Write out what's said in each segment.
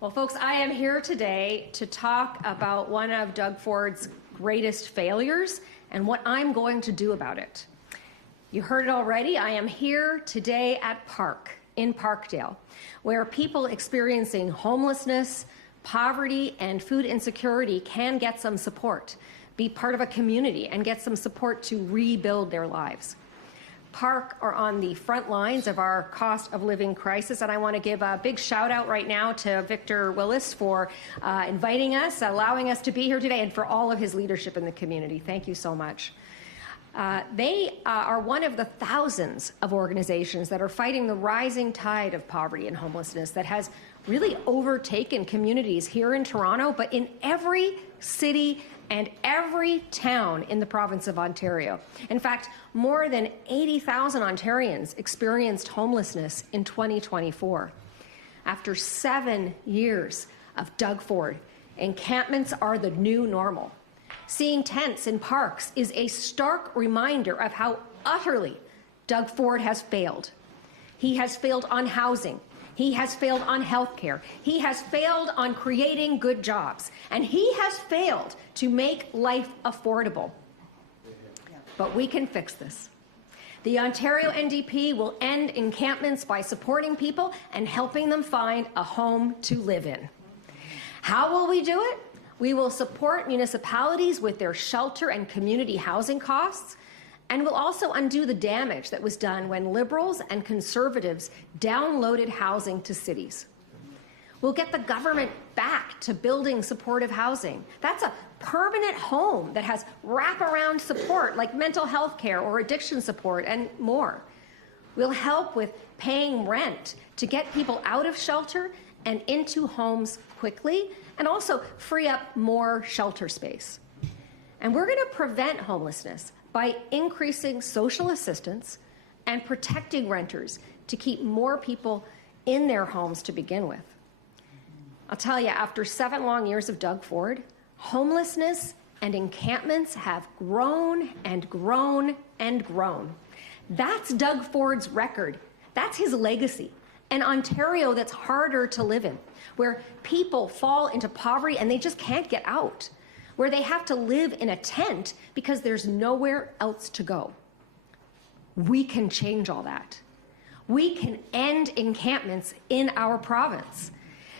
Well, folks, I am here today to talk about one of Doug Ford's greatest failures and what I'm going to do about it. You heard it already. I am here today at Park in Parkdale, where people experiencing homelessness, poverty, and food insecurity can get some support, be part of a community, and get some support to rebuild their lives. Park are on the front lines of our cost of living crisis, and I want to give a big shout out right now to Victor Willis for inviting us, allowing us to be here today, and for all of his leadership in the community. Thank you so much. They are one of the thousands of organizations that are fighting the rising tide of poverty and homelessness that has really overtaken communities here in Toronto, but in every city and every town in the province of Ontario. In fact, more than 80,000 Ontarians experienced homelessness in 2024. After 7 years of Doug Ford, encampments are the new normal. Seeing tents in parks is a stark reminder of how utterly Doug Ford has failed. He has failed on housing. He has failed on health care. He has failed on creating good jobs. And he has failed to make life affordable. But we can fix this. The Ontario NDP will end encampments by supporting people and helping them find a home to live in. How will we do it? We will support municipalities with their shelter and community housing costs, and we'll also undo the damage that was done when Liberals and Conservatives downloaded housing to cities. We'll get the government back to building supportive housing. That's a permanent home that has wraparound support like mental health care or addiction support and more. We'll help with paying rent to get people out of shelter and into homes quickly, and also free up more shelter space. And we're going to prevent homelessness by increasing social assistance and protecting renters to keep more people in their homes to begin with. I'll tell you, after 7 long years of Doug Ford, homelessness and encampments have grown and grown and grown. That's Doug Ford's record. That's his legacy. An Ontario that's harder to live in, where people fall into poverty and they just can't get out, where they have to live in a tent because there's nowhere else to go. We can change all that. We can end encampments in our province.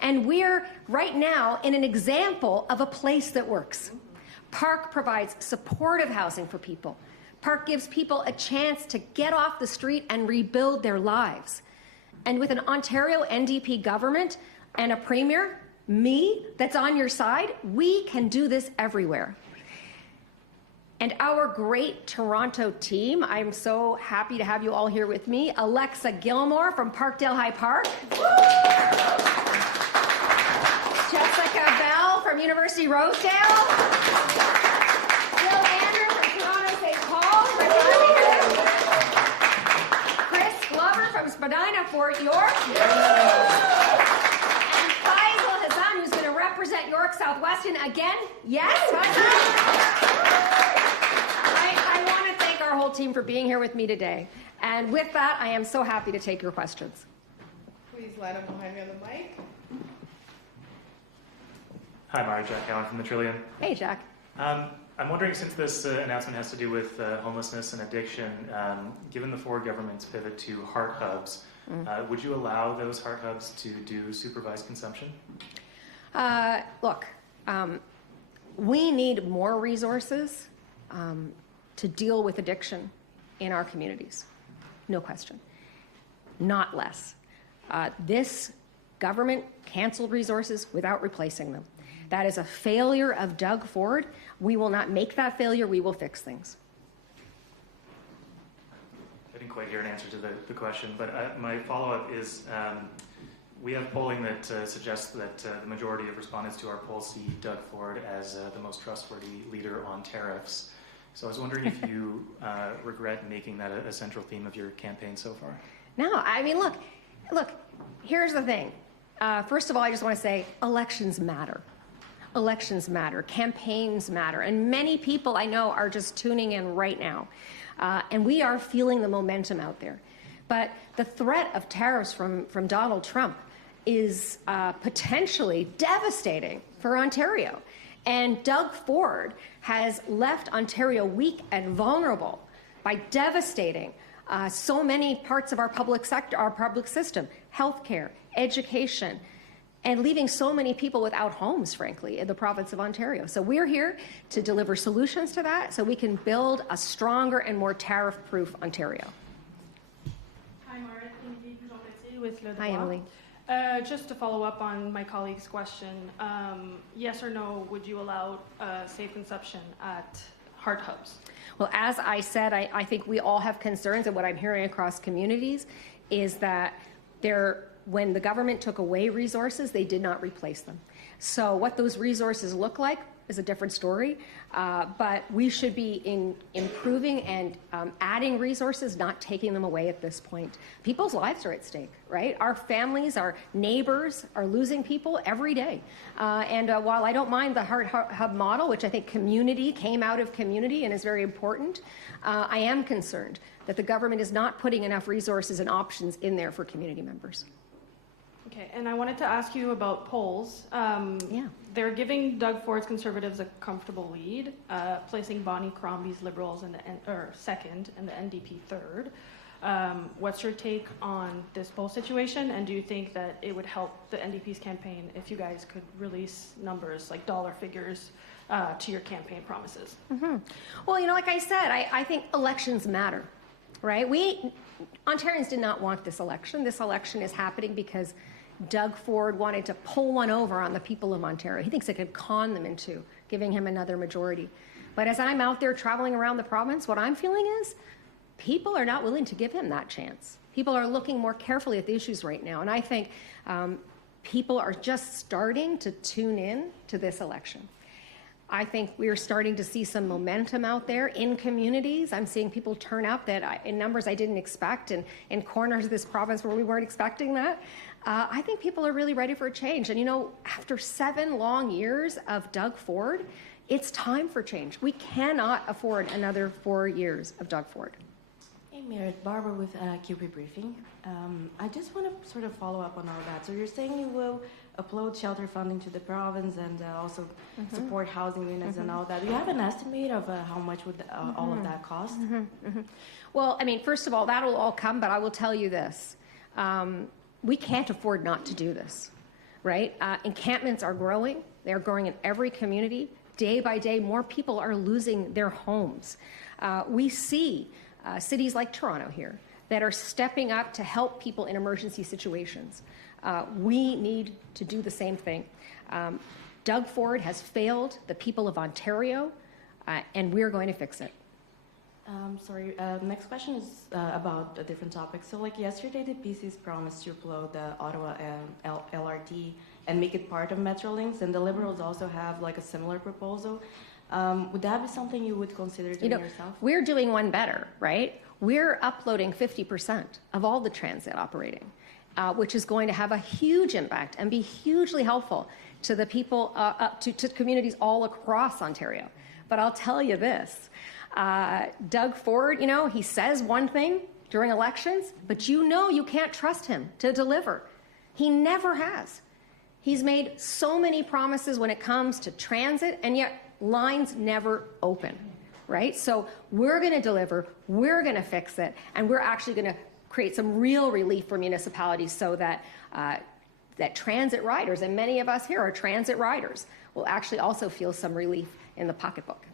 And we're right now in an example of a place that works. Park provides supportive housing for people. Park gives people a chance to get off the street and rebuild their lives. And with an Ontario NDP government and a premier, me, that's on your side, we can do this everywhere. And our great Toronto team, I'm so happy to have you all here with me. Alexa Gilmore from Parkdale High Park. Jessica Bell from University Rosedale. Bill Andrews from Toronto St. Paul. Chris Glover from Spadina, Fort York. And Faisal Hassan, who's going to represent York Southwestern again. Yes, I want to thank our whole team for being here with me today. And with that, I am so happy to take your questions. Please let him behind me on the mic. Hi, Marit, Jack Allen from the Trillium. Hey, Jack. I'm wondering, since this announcement has to do with homelessness and addiction, given the Ford government's pivot to heart hubs, would you allow those heart hubs to do supervised consumption? Look, we need more resources to deal with addiction in our communities. No question. Not less. This government canceled resources without replacing them. That is a failure of Doug Ford. We will not make that failure. We will fix things. I didn't quite hear an answer to the question, but my follow-up is we have polling that suggests that the majority of respondents to our poll see Doug Ford as the most trustworthy leader on tariffs. So I was wondering if you regret making that a central theme of your campaign so far. No, I mean, look, here's the thing. First of all, I just want to say elections matter. Elections matter, campaigns matter, and many people I know are just tuning in right now. And we are feeling the momentum out there. But the threat of tariffs from Donald Trump is potentially devastating for Ontario. And Doug Ford has left Ontario weak and vulnerable by devastating so many parts of our public sector, our public system, healthcare, education, and leaving so many people without homes, frankly, in the province of Ontario. So we're here to deliver solutions to that so we can build a stronger and more tariff-proof Ontario. Hi, Marit. Emily with Le Hi, Emily. Just to follow up on my colleague's question, yes or no, would you allow safe consumption at heart hubs? Well, as I said, I think we all have concerns, and what I'm hearing across communities is that when the government took away resources, they did not replace them. So what those resources look like is a different story, but we should be improving and adding resources, not taking them away at this point. People's lives are at stake, right? Our families, our neighbors are losing people every day. And while I don't mind the Heart Hub model, which I think community came out of community and is very important, I am concerned that the government is not putting enough resources and options in there for community members. Okay, and I wanted to ask you about polls. Yeah. They're giving Doug Ford's Conservatives a comfortable lead, placing Bonnie Crombie's Liberals second and the NDP third. What's your take on this poll situation, and do you think that it would help the NDP's campaign if you guys could release numbers, like dollar figures, to your campaign promises? Mm-hmm. Well, like I said, I think elections matter, right? Ontarians did not want this election. This election is happening because Doug Ford wanted to pull one over on the people of Ontario. He thinks it could con them into giving him another majority. But as I'm out there traveling around the province, what I'm feeling is people are not willing to give him that chance. People are looking more carefully at the issues right now. And I think people are just starting to tune in to this election. I think we're starting to see some momentum out there in communities. I'm seeing people turn up in numbers I didn't expect, and in corners of this province where we weren't expecting that. I think people are really ready for a change. And after 7 long years of Doug Ford, it's time for change. We cannot afford another 4 years of Doug Ford. Hey, Marit, Barbara with QP Briefing. I just want to sort of follow up on all that. So you're saying you will upload shelter funding to the province and also support housing units and all that. Do you have an estimate of how much would all of that cost? Well, first of all, that'll all come, but I will tell you this. We can't afford not to do this, right? Encampments are growing. They're growing in every community. Day by day, more people are losing their homes. We see cities like Toronto here that are stepping up to help people in emergency situations. We need to do the same thing. Doug Ford has failed the people of Ontario, and we're going to fix it. Sorry, next question is about a different topic. So yesterday, the PCs promised to upload the Ottawa LRT and make it part of Metrolinx, and the Liberals also have a similar proposal. Would that be something you would consider doing yourself? We're doing one better, right? We're uploading 50% of all the transit operating, which is going to have a huge impact and be hugely helpful to the people, to communities all across Ontario. But I'll tell you this, Doug Ford, he says one thing during elections, but you can't trust him to deliver. He never has. He's made so many promises when it comes to transit, and yet lines never open, right? So we're going to deliver, we're going to fix it, and we're actually going to create some real relief for municipalities so that that transit riders, and many of us here are transit riders, will actually also feel some relief in the pocketbook.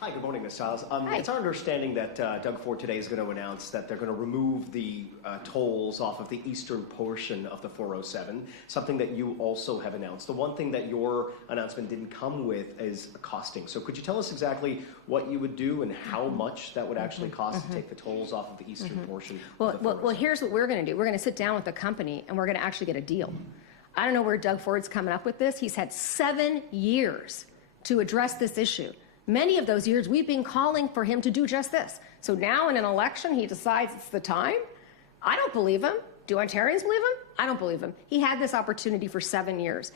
Hi, good morning, Ms. Stiles. Hi. It's our understanding that Doug Ford today is going to announce that they're going to remove the tolls off of the eastern portion of the 407, something that you also have announced. The one thing that your announcement didn't come with is costing. So could you tell us exactly what you would do and how much that would actually cost to take the tolls off of the eastern portion of the 407? Well, here's what we're going to do. We're going to sit down with the company, and we're going to actually get a deal. I don't know where Doug Ford's coming up with this. He's had 7 years to address this issue. Many of those years, we've been calling for him to do just this. So now in an election, he decides it's the time? I don't believe him. Do Ontarians believe him? I don't believe him. He had this opportunity for 7 years.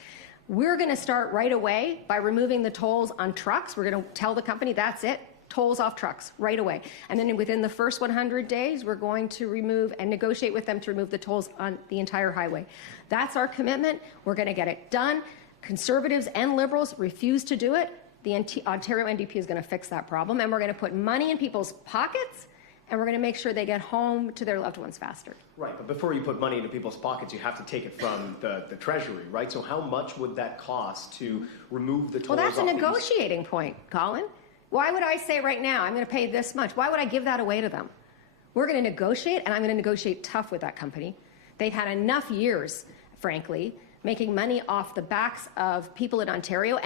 We're going to start right away by removing the tolls on trucks. We're going to tell the company, that's it. tolls off trucks right away. And then within the first 100 days, we're going to remove and negotiate with them to remove the tolls on the entire highway. That's our commitment. We're going to get it done. Conservatives and Liberals refuse to do it. The Ontario NDP is going to fix that problem, and we're going to put money in people's pockets, and we're going to make sure they get home to their loved ones faster. Right, but before you put money into people's pockets, you have to take it from the Treasury, right? So how much would that cost to remove the tolls? Well, that's a off negotiating point, Colin. Why would I say right now, I'm going to pay this much? Why would I give that away to them? We're going to negotiate, and I'm going to negotiate tough with that company. They've had enough years, frankly, making money off the backs of people in Ontario,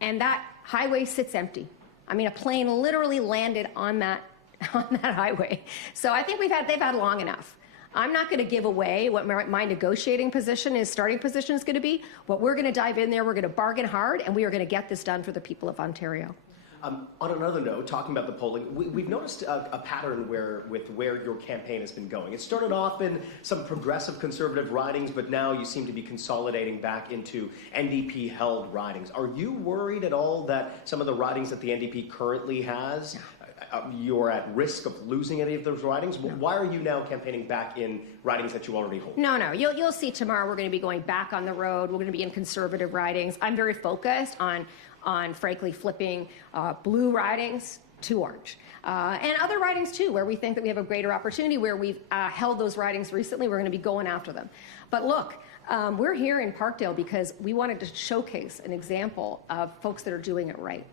and that highway sits empty. I mean, a plane literally landed on that highway. So I think they've had long enough. I'm not going to give away what my negotiating position starting position is going to be. What we're going to dive in there, we're going to bargain hard, and we are going to get this done for the people of Ontario. On another note, talking about the polling, we've noticed a pattern where your campaign has been going. It started off in some progressive conservative ridings, but now you seem to be consolidating back into NDP-held ridings. Are you worried at all that some of the ridings that the NDP currently has, you're at risk of losing any of those ridings? No. Why are you now campaigning back in ridings that you already hold? No. You'll see tomorrow we're going to be going back on the road. We're going to be in conservative ridings. I'm very focused on frankly flipping blue ridings to orange. And other ridings too, where we think that we have a greater opportunity, where we've held those ridings recently, we're going to be going after them. But look, we're here in Parkdale because we wanted to showcase an example of folks that are doing it right.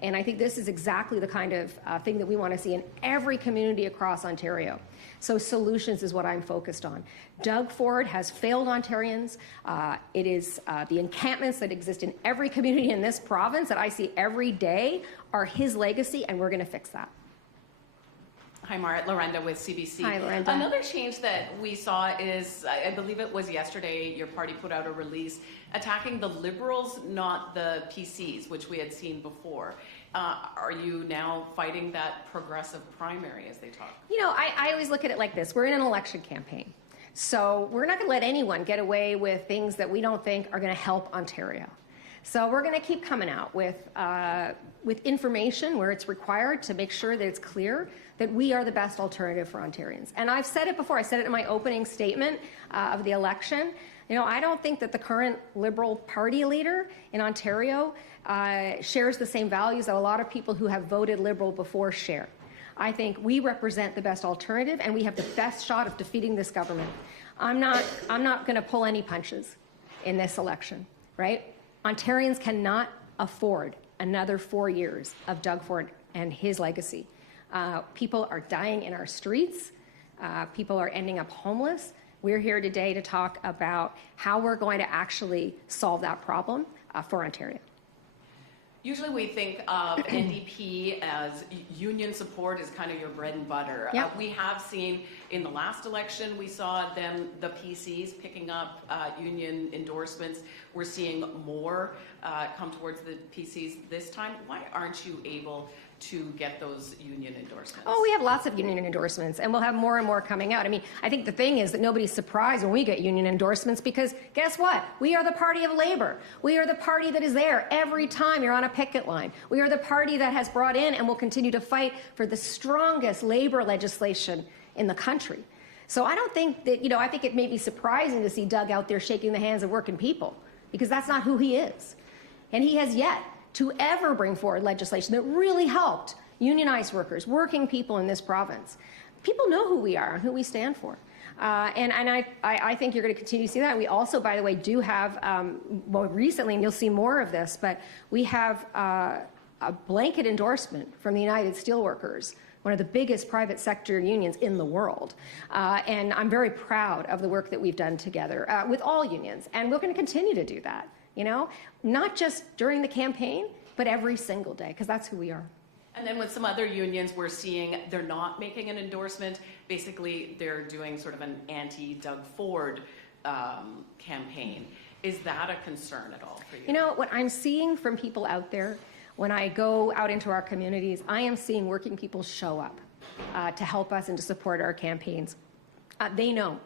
And I think this is exactly the kind of thing that we want to see in every community across Ontario. So solutions is what I'm focused on. Doug Ford has failed Ontarians. It is the encampments that exist in every community in this province that I see every day are his legacy, and we're going to fix that. Hi, Marit. Lorenda with CBC. Hi, Lorenda. Another change that we saw is, I believe it was yesterday, your party put out a release attacking the Liberals, not the PCs, which we had seen before. Are you now fighting that progressive primary as they talk? You know, I always look at it like this. We're in an election campaign. So we're not going to let anyone get away with things that we don't think are going to help Ontario. So we're going to keep coming out with information where it's required to make sure that it's clear that we are the best alternative for Ontarians. And I've said it before. I said it in my opening statement of the election. You know, I don't think that the current Liberal Party leader in Ontario shares the same values that a lot of people who have voted Liberal before share. I think we represent the best alternative, and we have the best shot of defeating this government. I'm not going to pull any punches in this election, right? Ontarians cannot afford another 4 years of Doug Ford and his legacy. People are dying in our streets. People are ending up homeless. We're here today to talk about how we're going to actually solve that problem for Ontario. Usually we think of NDP as union support is kind of your bread and butter. Yep. We have seen in the last election, we saw them, the PCs, picking up union endorsements. We're seeing more come towards the PCs this time. Why aren't you able to get those union endorsements? Oh, we have lots of union endorsements, and we'll have more and more coming out. I mean, I think the thing is that nobody's surprised when we get union endorsements, because guess what? We are the party of labor. We are the party that is there every time you're on a picket line. We are the party that has brought in and will continue to fight for the strongest labor legislation in the country. So I don't think that, I think it may be surprising to see Doug out there shaking the hands of working people, because that's not who he is. And he has yet to ever bring forward legislation that really helped unionized workers, working people in this province. People know who we are and who we stand for. And I think you're going to continue to see that. We also, by the way, do have, well, recently, and you'll see more of this, but we have a blanket endorsement from the United Steelworkers, one of the biggest private sector unions in the world. And I'm very proud of the work that we've done together with all unions. And we're going to continue to do that. Not just during the campaign, but every single day, because that's who we are. And then with some other unions, we're seeing they're not making an endorsement. Basically, they're doing sort of an anti-Doug Ford campaign. Is that a concern at all for you? What I'm seeing from people out there, when I go out into our communities, I am seeing working people show up to help us and to support our campaigns. They know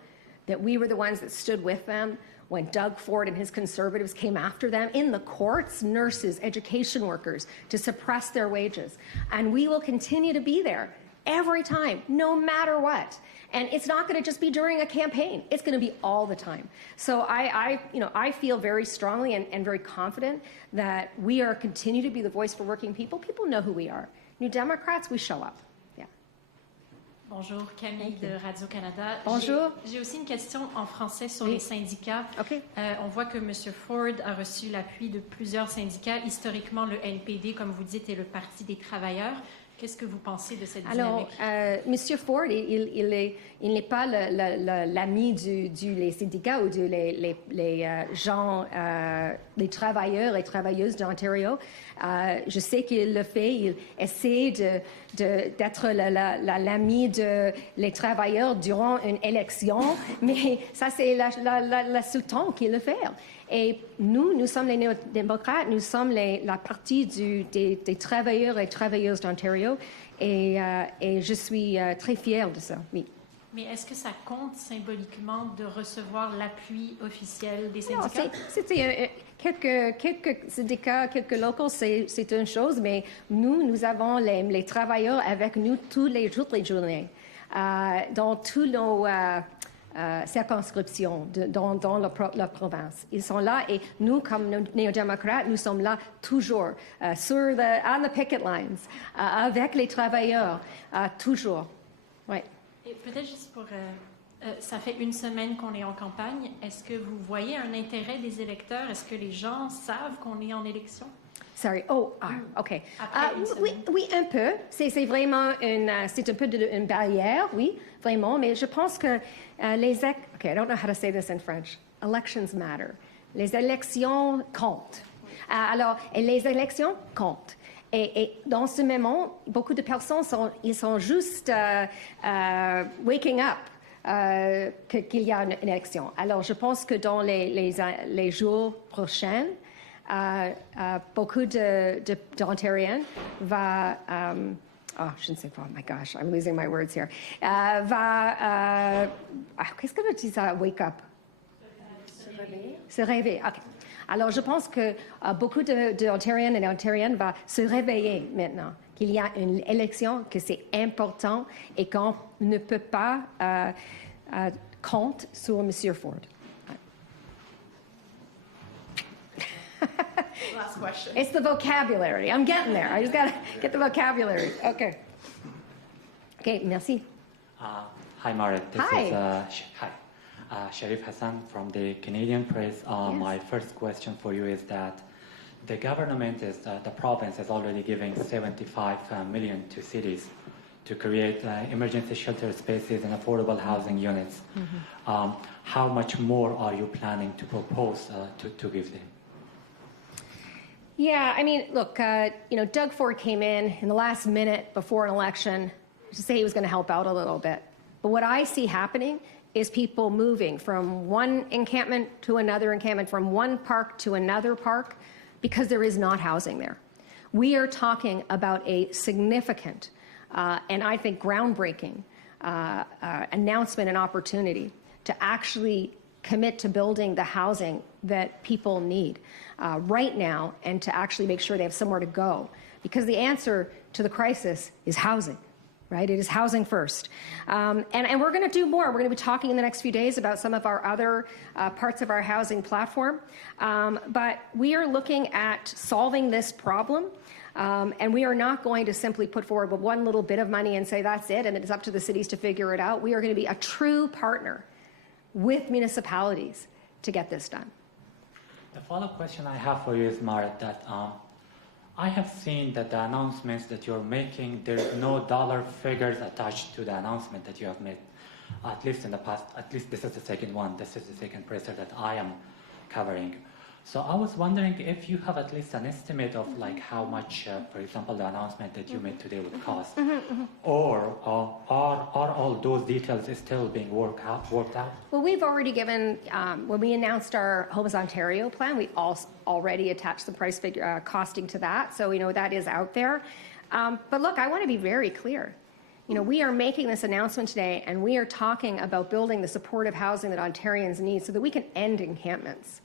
that we were the ones that stood with them when Doug Ford and his Conservatives came after them in the courts, nurses, education workers, to suppress their wages. And we will continue to be there every time, no matter what. And it's not going to just be during a campaign. It's going to be all the time. So I feel very strongly and very confident that we are continue to be the voice for working people. People know who we are. New Democrats, we show up. Yeah. Bonjour, Camille de Radio-Canada. Bonjour. J'ai aussi une question en français sur les syndicats. OK. On voit que M. Ford a reçu l'appui de plusieurs syndicats. Historiquement, le NPD, comme vous dites, est le Parti des travailleurs. Qu'est-ce que vous pensez de cette dynamique? Alors, M. Ford, il n'est pas l'ami des syndicats ou les gens, les travailleurs et travailleuses d'Ontario. Je sais qu'il le fait. Il essaie d'être l'ami des travailleurs durant une élection, mais ça, c'est la seul-temps qu'il le fait. Et nous sommes les néo-démocrates, nous sommes la partie des travailleurs et travailleuses d'Ontario, et je suis très fière de ça, oui. Mais est-ce que ça compte symboliquement de recevoir l'appui officiel des syndicats? Non, c'était quelques syndicats, quelques locaux, c'est une chose, mais nous avons les travailleurs avec nous toutes les journées, dans tous nos circonscriptions dans la province. Ils sont là et nous, comme néo-démocrates, nous sommes là toujours, on the picket lines, avec les travailleurs, toujours. Ouais. Et peut-être juste pour... ça fait une semaine qu'on est en campagne. Est-ce que vous voyez un intérêt des électeurs? Est-ce que les gens savent qu'on est en élection? Sorry. OK. Après oui, un peu. C'est vraiment c'est un peu une barrière, oui, vraiment. Mais je pense que OK, I don't know how to say this in French. Elections matter. Les élections comptent. Alors, les élections comptent. Et dans ce moment, beaucoup de personnes sont juste waking up qu'il y a une élection. Alors, je pense que dans les jours prochains, beaucoup d'Ontariens je ne sais pas, oh my gosh, I'm losing my words here. Qu'est-ce que tu dis ça, wake up? Se réveiller. Se réveiller, OK. Alors, je pense que beaucoup d'Ontariens et d'Ontariennes vont se réveiller maintenant, qu'il y a une élection, que c'est important et qu'on ne peut pas compter sur M. Ford. Last question. It's the vocabulary. I'm getting there. I just got to get the vocabulary. Okay. Okay, merci. Hi, Marit. This Hi. is Sharif Hassan from the Canadian Press. Yes. My first question for you is that the government the province is already giving 75 million to cities to create emergency shelter spaces and affordable housing units. Mm-hmm. How much more are you planning to propose to give them? Yeah, I mean, look, Doug Ford came in the last minute before an election to say he was going to help out a little bit. But what I see happening is people moving from one encampment to another encampment, from one park to another park, because there is not housing there. We are talking about a significant and I think groundbreaking announcement and opportunity to actually commit to building the housing that people need right now, and to actually make sure they have somewhere to go. Because the answer to the crisis is housing, right? It is housing first. And we're going to do more. We're going to be talking in the next few days about some of our other parts of our housing platform. But we are looking at solving this problem. And we are not going to simply put forward one little bit of money and say that's it, and it's up to the cities to figure it out. We are going to be a true partner with municipalities to get this done. The follow-up question I have for you is, Marit, that I have seen that the announcements that you're making, there's no dollar figures attached to the announcement that you have made, at least in the past. At least this is the second one. This is the second presser that I am covering. So I was wondering if you have at least an estimate of like how much, for example, the announcement that you made today would cost, or are all those details still being worked out? Well, we've already given, when we announced our Homes Ontario plan, we already attached the price figure costing to that, so we know that is out there. But look, I want to be very clear. We are making this announcement today, and we are talking about building the supportive housing that Ontarians need so that we can end encampments.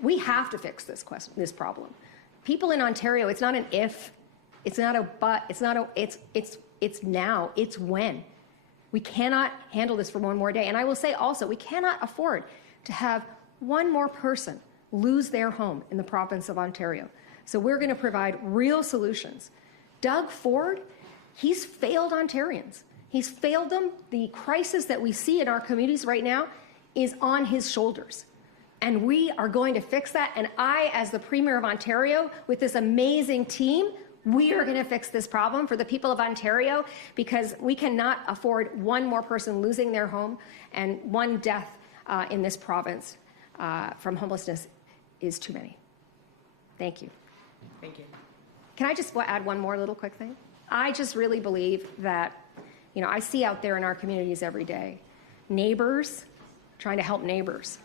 We have to fix this problem. People in Ontario, it's not an if, it's not a but, it's now, it's when. We cannot handle this for one more day. And I will say also, we cannot afford to have one more person lose their home in the province of Ontario. So we're going to provide real solutions. Doug Ford, he's failed Ontarians. He's failed them. The crisis that we see in our communities right now is on his shoulders. And we are going to fix that. And I, as the Premier of Ontario, with this amazing team, we are going to fix this problem for the people of Ontario, because we cannot afford one more person losing their home, and one death in this province from homelessness is too many. Thank you. Thank you. Can I just add one more little quick thing? I just really believe that, I see out there in our communities every day, neighbors trying to help neighbors,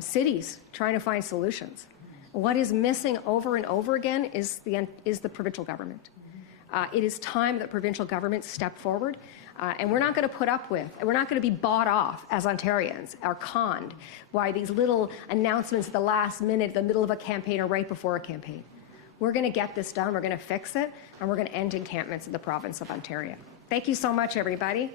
cities trying to find solutions. What is missing over and over again is the provincial government. It is time that provincial governments step forward, and we're not going to be bought off as Ontarians, or conned by these little announcements at the last minute, the middle of a campaign or right before a campaign. We're going to get this done, we're going to fix it, and we're going to end encampments in the province of Ontario. Thank you so much, everybody.